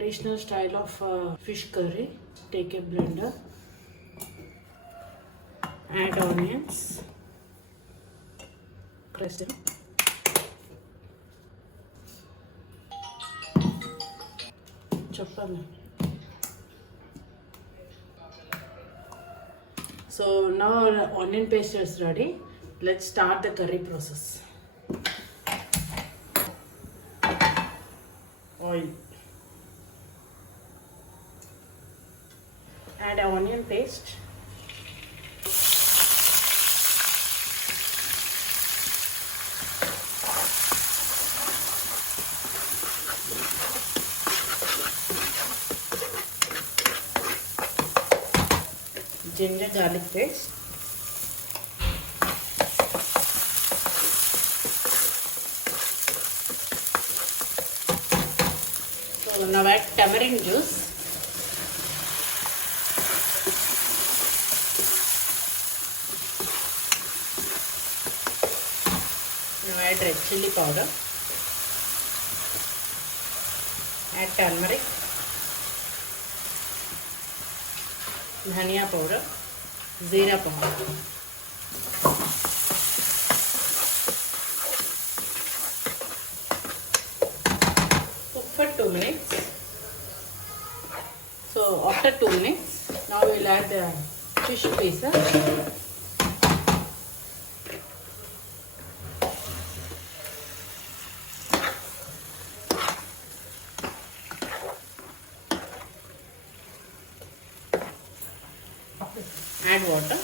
traditional style of fish curry. Take a blender, add onions, press them. Chop. So now our onion paste is ready. Let's start the curry process. Oil. Add onion paste. Ginger garlic paste. So now add tamarind juice. Now add red chili powder. Add turmeric, dhania powder, zira powder. Cook for 2 minutes. So after 2 minutes, now we will add the fish pieces. Add water.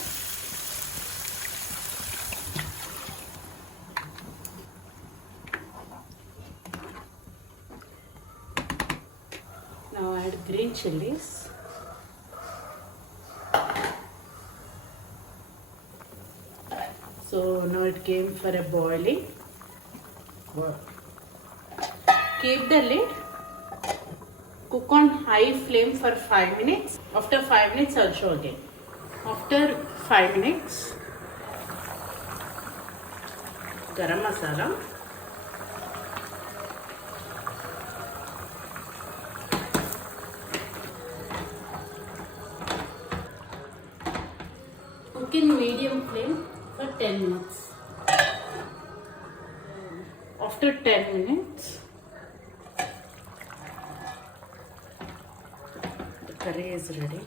Now add green chilies. So now it came for a boiling. Keep the lid. Cook on high flame for 5 minutes. After 5 minutes, I'll show again. After 5 minutes, garam masala, cook in medium flame for 10 minutes. After 10 minutes, the curry is ready.